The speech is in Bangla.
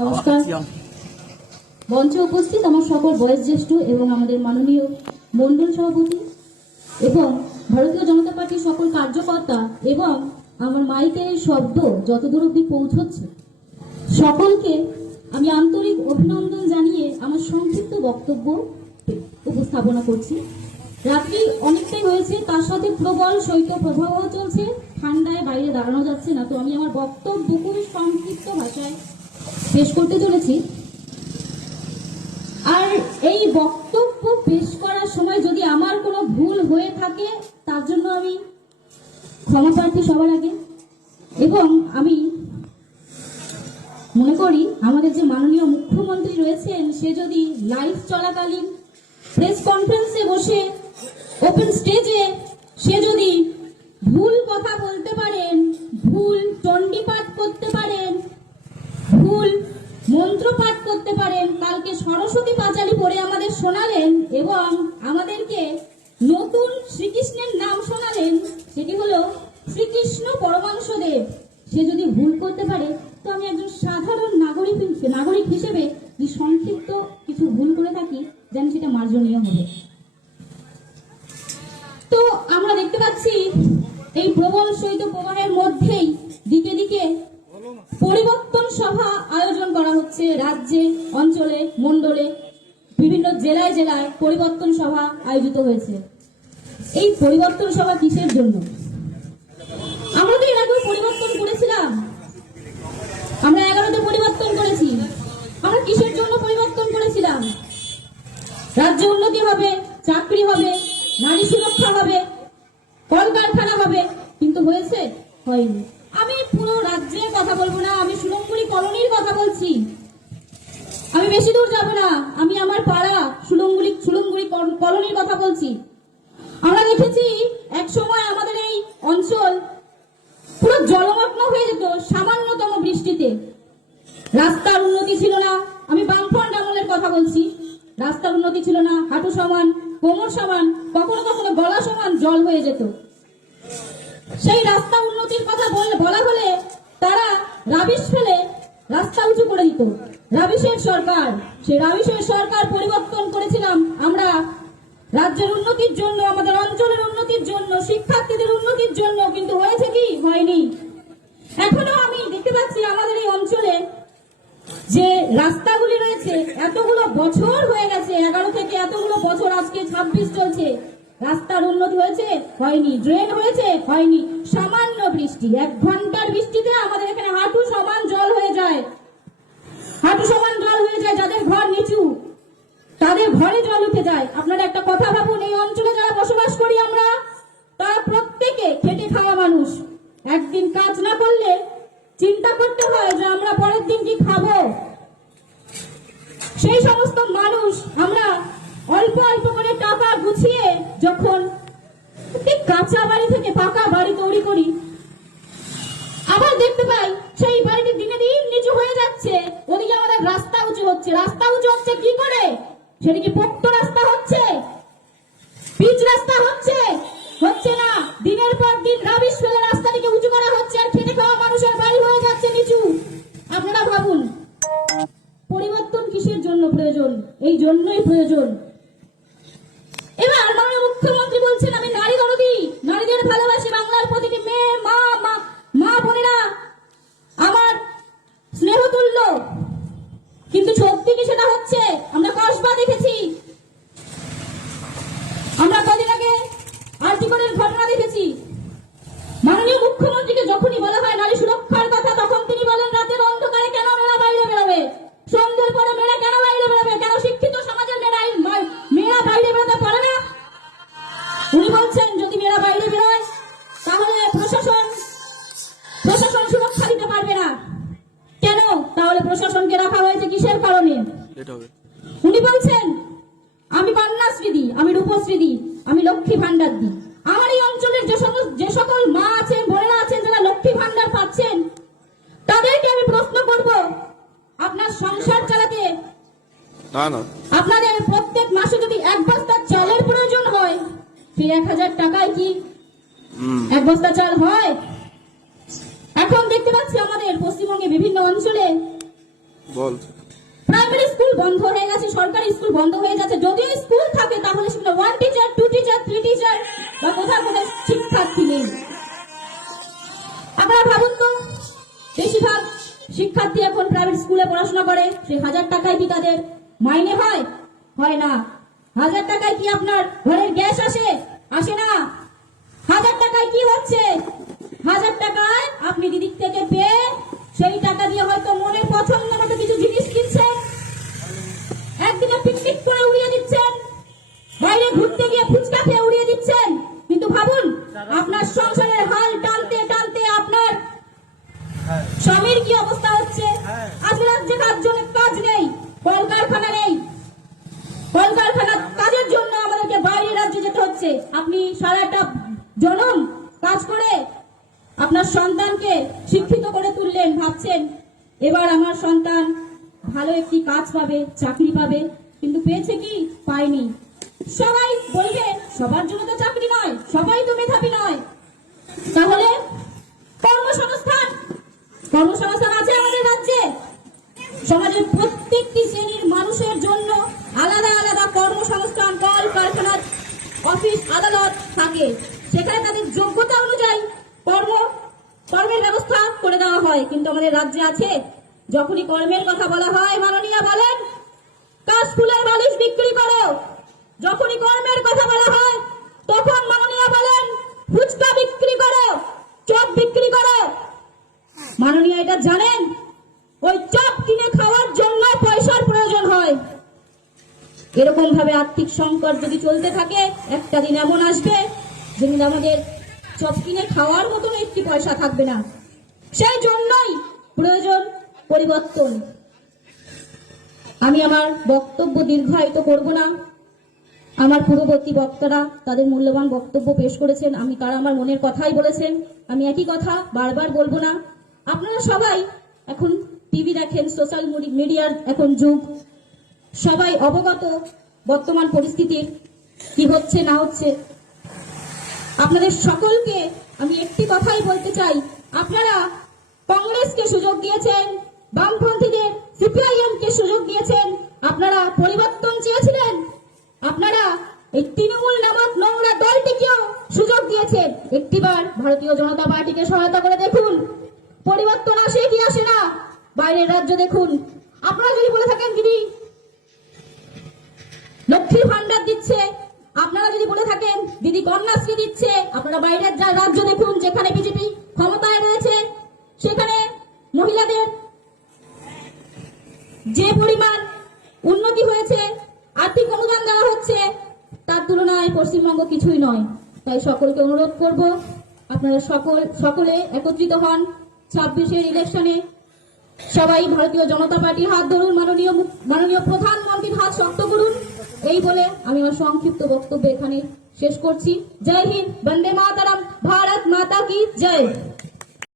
নমস্কার। মঞ্চে উপস্থিত আমার সকল বয়োজ্যেষ্ঠ এবং আমাদের মাননীয় মন্ডল সভাপতি এবং ভারতীয় জনতা পার্টির সকল কার্যকর্তা এবং আমার মাইকের এই শব্দ যতদূর অব্দি পৌঁছচ্ছে সকলকে আমি আন্তরিক অভিনন্দন জানিয়ে আমার সংক্ষিপ্ত বক্তব্য উপস্থাপনা করছি। রাত্রি অনেকটাই হয়েছে, তার সাথে প্রবল শৈত্যপ্রবাহ চলছে, ঠান্ডায় বাইরে দাঁড়ানো যাচ্ছে না। তো আমি আমার বক্তব্য খুবই সংক্ষিপ্ত ভাষায় পেশ করতে চলেছি। আর এই বক্তব্য পেশ করার সময় যদি আমার কোনো ভুল হয়ে থাকে তার জন্য আমি ক্ষমা প্রার্থী সবার আগে। এবং আমি মনে করি আমাদের যে মাননীয় মুখ্যমন্ত্রী রয়েছেন সে যদি লাইভ চলাকালীন প্রেস কনফারেন্সে বসে ওপেন স্টেজে সে যদি ভুল কথা বলতে পারেন, ভুল চণ্ডীপাঠ করতে পারেন, ভুল মন্ত্রপাঠ করতে পারেন, কালকে সরস্বতী পাঁচালী পড়ে আমাদের শোনালেন এবং আমাদেরকে নতুন শ্রীকৃষ্ণের নাম শোনালেন, সেটি হলো শ্রীকৃষ্ণ পরমাংশদেব। সে যদি ভুল করতে পারে তো আমি একজন সাধারণ নাগরিক হিসেবে যে সংক্ষিপ্ত কিছু ভুল করে থাকি যেন সেটা মার্জনীয় হবে। তো আমরা দেখতে পাচ্ছি এই প্রবল শৈত্যপ্রবাহের মধ্যেই দিকে দিকে পরিবর্তন সভা আয়োজন করা হচ্ছে। রাজ্যে, অঞ্চলে, মন্ডলে, বিভিন্ন জেলায় জেলায় পরিবর্তন সভা আয়োজিত হয়েছে। এই পরিবর্তন সভা কিসের জন্য? আমরা তো এর আগেও পরিবর্তন করেছিলাম, আমরা 11তে পরিবর্তন করেছি। আমরা কিসের জন্য পরিবর্তন করেছিলাম? রাজ্য উন্নতি হবে, চাকরি হবে, নারী সুরক্ষা হবে, কলকারখানা হবে, কিন্তু হয়েছে? হয়নি। আমি পুরো রাজ্যের কথা বলবো না, আমি সুলঙ্গুড়ি কলোনির কথা বলছি। আমি বেশি দূর যাব না, আমি আমার পাড়া সুলঙ্গুড়ি কলোনির কথা বলছি। আমরা দেখেছি এক সময় আমাদের এই অঞ্চল পুরো জলমগ্ন হয়ে যেত সামান্যতম বৃষ্টিতে। রাস্তার উন্নতি ছিল না, আমি বামফ্রন্ট আমলের কথা বলছি। রাস্তার উন্নতি ছিল না, হাঁটু সমান, কোমর সমান, কখনো কখনো গলা সমান জল হয়ে যেত। সেই রাস্তা উন্নতির কথা বলা হলে তারা রাবিশ ফেলে রাস্তা উঁচু করে দিত। রাবিশের সরকার, সেই রাবিশের সরকার পরিবর্তন করেছিলাম আমরা রাজ্যের উন্নতির জন্য, আমাদের অঞ্চলের উন্নতির জন্য, শিক্ষার্থীদের উন্নতির জন্য, কিন্তু হয়েছে কি? হয়নি। এখনো আমি দেখতে পাচ্ছি আমাদের এই অঞ্চলে যে রাস্তাগুলি রয়েছে, এতগুলো বছর হয়ে গেছে, 11 থেকে এতগুলো বছর, আজকে 26 চলছে, রাস্তার উন্নতি হয়েছে? হয়নি। ড্রেন হয়েছে? হয়নি। সামান্য বৃষ্টি, 1 ঘন্টার বৃষ্টিতে আমাদের এখানে হাঁটু সমান জল হয়ে যায়। হাঁটু সমান জল হয়ে যায়, যাদের ঘর নিচু তাদের ঘরে জল উঠে যায়। আপনারা একটা কথা ভাবুন, এই অঞ্চলে যারা বসবাস করি আমরা, তারা প্রত্যেকে খেটে খাওয়া মানুষ। একদিন কাজ না করলে চিন্তা করতে হয় যে আমরা পরের দিন কি খাবো। সেই সমস্ত মানুষ আমরা অল্প অল্প করে টাকা গুছিয়ে যখন কাঁচা বাড়ি থেকে পাকা বাড়ি তৈরি করি, আবার দেখতে পাই সেই বাড়িটি দিনে দিন নিচু হয়ে যাচ্ছে। ওদিকে আমাদের রাস্তা উঁচু হচ্ছে। রাস্তা উঁচু হচ্ছে কি করে? সেটা কি পোক্ত রাস্তা হচ্ছে? পিচ রাস্তা হচ্ছে? হচ্ছে না। দিনের পর দিন রাবিশ ফেলে রাস্তাটিকে উঁচু করা হচ্ছে, আর খেটে খাওয়া মানুষের বাড়ি হয়ে যাচ্ছে নিচু। আপনারা ভাবুন, পরিবর্তন কিসের জন্য প্রয়োজন? এই জন্যই প্রয়োজন। এবার মাননীয় মুখ্যমন্ত্রী বলছেন আমি নারী দরদি, নারীদের ভালোবাসি, বাংলার প্রতিটি মেয়ে, মা বোনেরা আমার স্নেহতুল্য। কিন্তু সত্যি কি সেটা হচ্ছে? আমরা কসবা দেখেছি, আমরা কদিন আগে আর্টিকলের ঘটনা দেখেছি। মাননীয় মুখ্যমন্ত্রীকে যখনই বলা হয় নারী সুরক্ষার কথা, তখন তিনি বলেন রাতের অন্ধকারে কেন মেয়েরা বাইরে বেরোবে, সন্ধ্যের পরে মেয়েরা কেন বাইরে বেরোবে, কেন শিক্ষিত সমাজের মেয়েরা বাইরে বেরোতে পারে না। উনি বলছেন যদি মেয়েরা বাইরে বেরোয় তাহলে প্রশাসন সুরক্ষা দিতে পারবে না। কেন? তাহলে প্রশাসনকে রাখা হয়েছে কিসের কারণে? উনি বলছেন আমি কন্যাশ্রী দিই, আমি রূপশ্রী দিই, আমি লক্ষ্মী ভান্ডার দিই। আমার এই অঞ্চলের যে সকল মা আছেন, বোনেরা আছেন যারা লক্ষ্মী ভান্ডার পাচ্ছেন, তাদেরকে আমি প্রশ্ন করব, আপনার সংসার চালাতে আপনাদের প্রত্যেক মাসে যদি 1 বস্তা চালের প্রয়োজন হয়, সেই 1000 টাকায় কি 1 বস্তা চাল হয়? এখন দেখতে পাচ্ছি আমাদের পশ্চিমবঙ্গ বল। প্রাইমারি স্কুল বন্ধ হয়ে গেছে, সরকারি স্কুল বন্ধ হয়ে যাচ্ছে। যদিও স্কুল থাকে তাহলে সেখানে 1 টিচার, 2 টিচার, 3 টিচার বা কোথাও কোথাও শিক্ষার্থী নেই। আপনারা ভাবুন তো, বেশিরভাগ শিক্ষার্থী এখন প্রাইভেট স্কুলে পড়াশোনা করে, সেই 1000 টাকায় কি তাদের মাইনে হয়? হয় না। 1000 টাকায় কি আপনার ঘরের গ্যাস আসে? আসে না। 1000 টাকায় কি হচ্ছে? 1000 টাকায় আপনি দিদির থেকে পেয়ে সেই টাকা দিয়ে হয়তো মনের পছন্দ মতো কিছু জিনিস কিনছেন, একদিনে পিকনিক করে উড়িয়ে দিচ্ছেন, বাইরে ঘুরতে গিয়ে ফুচকা খেয়ে উড়িয়ে দিচ্ছেন। কিন্তু ভাবুন, আপনার সংসারের হাল টানতে টানতে আপনার স্বামীর কি অবস্থা হচ্ছে। আসলে রাজ্যে কাজ নেই, কলকারখানা নেই, কলকারখানার কাজের জন্য আমাদেরকে বাইরে রাজ্যে যেতে হচ্ছে। আপনি সারাটা জনম কাজ করে আপনার সন্তানকে শিক্ষিত করে তুললেন, ভাবছেন এবার আমার সন্তান ভালো একটি কাজ পাবে, চাকরি পাবে, কিন্তু পেয়েছে কি? পায়নি। সবাই বলবে সবার জন্য তো চাকরি নয়, সবাই তো মেধাবী নয়। তাহলে কর্মসংস্থান আছে আমাদের রাজ্যে। সমাজের প্রত্যেকটি শ্রেণীর মানুষের জন্য আলাদা আলাদা কর্মসংস্থান, কল কারখানার অফিস আদালত থাকে, সেখানে তাদের যোগ্যতা অনুযায়ী কর্মের ব্যবস্থা করে দেওয়া হয়। কিন্তু আমাদের রাজ্যে আছে, যখনই কর্মের কথা বলা হয় মাননীয় বলেন কাশফুলের বালিশ বিক্রি করো, যখনই কর্মের কথা বলা হয় তখন মাননীয় বলেন ফুচকা বিক্রি করো, চপ বিক্রি করো। মাননীয় এটা জানেন, ওই চপ কিনে খাওয়ার জন্য পয়সার প্রয়োজন হয়। এরকম ভাবে আর্থিক সংকট যদি চলতে থাকে, একটা দিন এমন আসবে যেদিন আমাদের চপ কিনে খাওয়ার মতন একটি পয়সা থাকবে না। সেই জন্যই প্রয়োজন পরিবর্তন। আমি আমার বক্তব্য দীর্ঘায়িত করব না। আমার পূর্ববর্তী বক্তারা তাদের মূল্যবান বক্তব্য পেশ করেছেন, তারা আমার মনের কথাই বলেছেন। আমি একই কথা বারবার বলবো না। আপনারা সবাই এখন টিভি দেখেন, সোশ্যাল মিডিয়ার এখন যুগ, সবাই অবগত বর্তমান পরিস্থিতির কি হচ্ছে না হচ্ছে। আপনাদের সকলকে আমি একটি কথাই বলতে চাই, আপনারা কংগ্রেসকে সুযোগ দিয়েছেন, বামপন্থীদের সিপিআইএমকে সুযোগ দিয়েছেন, আপনারা পরিবর্তন চেয়েছিলেন, আপনারা এই তৃণমূল নামক নোংরা দলটিকেও সুযোগ দিয়েছেন। একটিবার ভারতীয় জনতা পার্টিকে সহায়তা করে দেখুন, পরিবর্তন আসে কি আসে না। বাইরের রাজ্য দেখুন। আপনারা যদি বলে থাকেন দিদি লক্ষ্মীর ভান্ডার দিচ্ছে, আপনারা যদি বলে থাকেন দিদি কন্যাশ্রী দিচ্ছে, আপনারা বাইরের রাজ্য দেখুন, যেখানে বিজেপি ক্ষমতায় রয়েছে, সেখানে মহিলাদের যে পরিমাণ উন্নতি হয়েছে, আর্থিক অনুদান দেওয়া হচ্ছে, তার তুলনায় পশ্চিমবঙ্গ কিছুই নয়। তাই সকলকে অনুরোধ করব, আপনারা সকলে একত্রিত হন। 26-এর ইলেকশনে সবাই ভারতীয় জনতা পার্টির হাত ধরুন, মাননীয় প্রধানমন্ত্রীর হাত শক্ত করুন। এই বলে আমি আমার সংক্ষিপ্ত বক্তব্য এখানে শেষ করছি। জয় হিন্দ, বন্দে মাতরম, ভারত মাতা কি জয়।